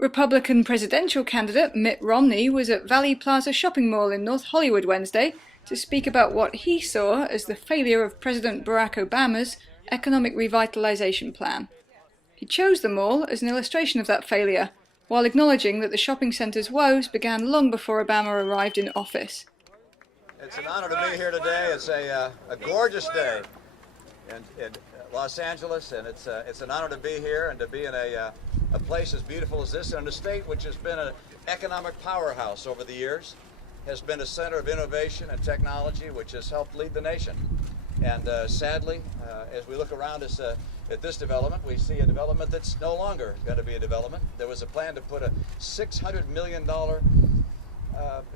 Republican presidential candidate Mitt Romney was at Valley Plaza shopping mall in North Hollywood Wednesday to speak about what he saw as the failure of President Barack Obama's economic revitalization plan. He chose the mall as an illustration of that failure, while acknowledging that the shopping centre's woes began long before Obama arrived in office. It's an honor to be here today. It's a gorgeous day in Los Angeles, and it's an honor to be here and to be in a place as beautiful as this, and a state which has been an economic powerhouse over the years, has been a center of innovation and technology which has helped lead the nation. And sadly, as we look around us at this development, we see a development that's no longer going to be a development. There was a plan to put a $600 million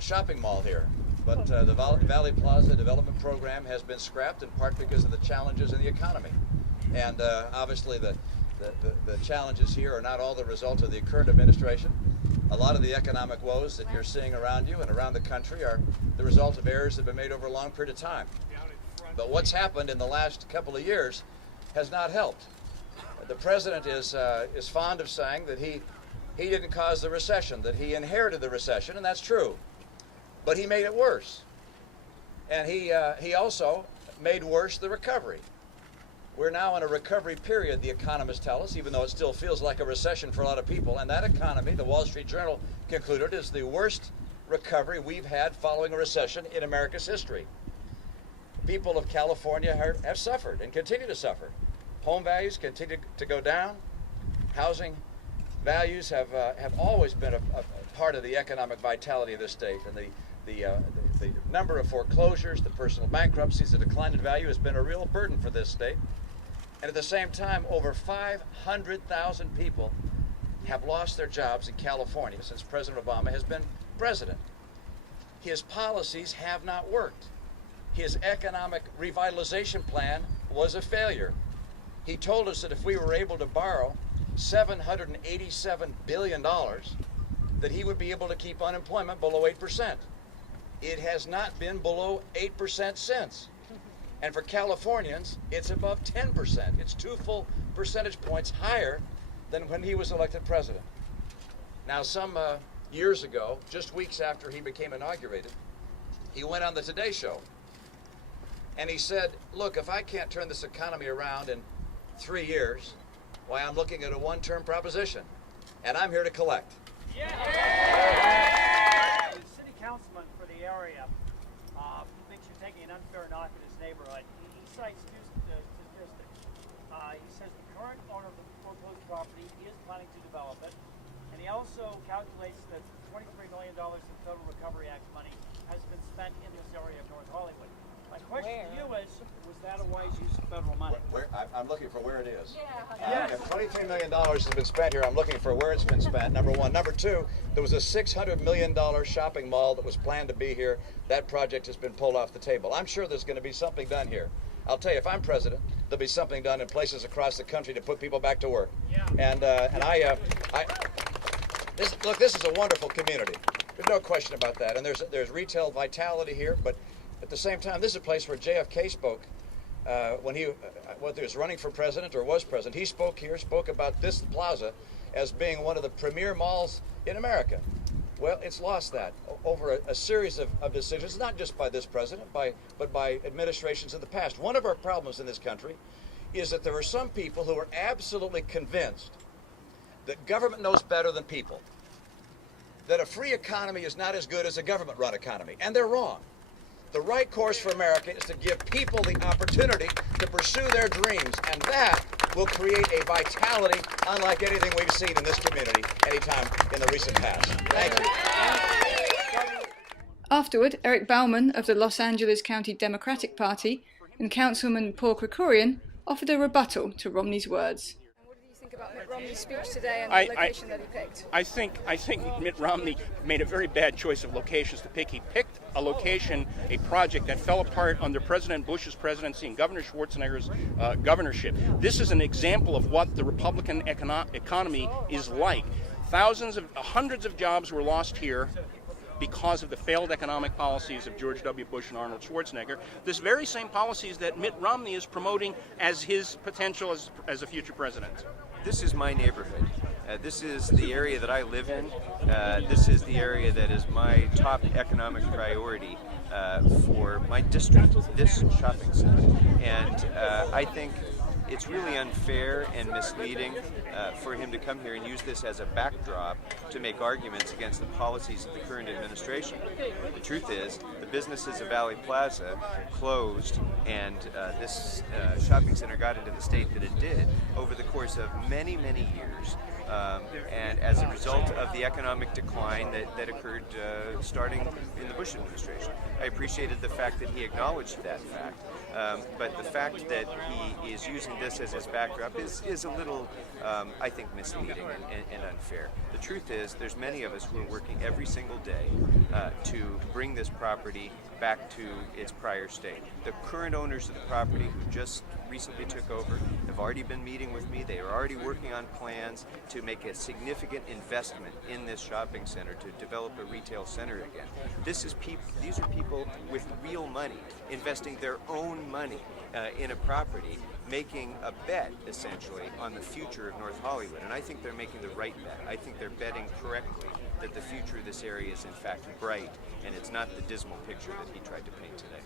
shopping mall here, but the Valley Plaza development program has been scrapped in part because of the challenges in the economy. And obviously the challenges here are not all the result of the current administration. A lot of the economic woes that you're seeing around you and around the country are the result of errors that have been made over a long period of time. But what's happened in the last couple of years has not helped. The president is fond of saying that he didn't cause the recession, that he inherited the recession, and that's true. But he made it worse. And he also made worse the recovery. We're now in a recovery period, the economists tell us, even though it still feels like a recession for a lot of people. And that economy, the Wall Street Journal concluded, is the worst recovery we've had following a recession in America's history. People of California have suffered and continue to suffer. Home values continue to go down. Housing values have always been a part of the economic vitality of this state. And the number of foreclosures, the personal bankruptcies, the decline in value has been a real burden for this state. And at the same time, over 500,000 people have lost their jobs in California since President Obama has been president. His policies have not worked. His economic revitalization plan was a failure. He told us that if we were able to borrow $787 billion, that he would be able to keep unemployment below 8%. It has not been below 8% since. And for Californians, it's above 10%. It's 2 full percentage points higher than when he was elected president. Now, some years ago, just weeks after he became inaugurated, he went on the Today Show. And he said, look, if I can't turn this economy around in 3 years, why, I'm looking at a one-term proposition. And I'm here to collect. Yeah. The city councilman for the area thinks you're taking an unfair knock at his neighborhood. He cites two statistics. He says the current owner of the foreclosed property is planning to develop it, and he also calculates that $23 million in total Recovery Act money has been spent in this area of North Hollywood. My question to you is, was that a wise use of federal money? I'm looking for where it is. Yeah. If $23 million has been spent here, I'm looking for where it's been spent, number one. Number two, there was a $600 million shopping mall that was planned to be here. That project has been pulled off the table. I'm sure there's going to be something done here. I'll tell you, if I'm president, there'll be something done in places across the country to put people back to work. Yeah. This is a wonderful community. There's no question about that. And there's retail vitality here, but at the same time, this is a place where JFK spoke when he, whether he was running for president or was president. He spoke here, spoke about this plaza as being one of the premier malls in America. Well, it's lost that over a series of decisions, not just by this president, but by administrations in the past. One of our problems in this country is that there are some people who are absolutely convinced that government knows better than people, that a free economy is not as good as a government-run economy, and they're wrong. The right course for America is to give people the opportunity to pursue their dreams, and that will create a vitality unlike anything we've seen in this community anytime in the recent past. Thank you. Afterward, Eric Bauman of the Los Angeles County Democratic Party and Councilman Paul Krikorian offered a rebuttal to Romney's words. What do you think about Mitt Romney's speech today and the location that he picked? I think Mitt Romney made a very bad choice of locations to pick. He picked a location, a project that fell apart under President Bush's presidency and Governor Schwarzenegger's governorship. This is an example of what the Republican economy is like. Hundreds of jobs were lost here because of the failed economic policies of George W. Bush and Arnold Schwarzenegger. This very same policies that Mitt Romney is promoting as his potential as a future president. This is my neighborhood. This is the area that I live in. This is the area that is my top economic priority for my district, this shopping center. And I think it's really unfair and misleading for him to come here and use this as a backdrop to make arguments against the policies of the current administration. The truth is, the businesses of Valley Plaza closed, and this shopping center got into the state that it did over the course of many, many years. And as a result of the economic decline that occurred starting in the Bush administration. I appreciated the fact that he acknowledged that fact, but the fact that he is using this as his backdrop is a little, I think, misleading and unfair. The truth is, there's many of us who are working every single day to bring this property back to its prior state. The current owners of the property, who just recently took over, have already been meeting with me. They are already working on plans to make a significant investment in this shopping center to develop a retail center again. These are people with real money, investing their own money in a property, making a bet, essentially, on the future of North Hollywood. And I think they're making the right bet. I think they're betting correctly that the future of this area is in fact bright, and it's not the dismal picture that he tried to paint today.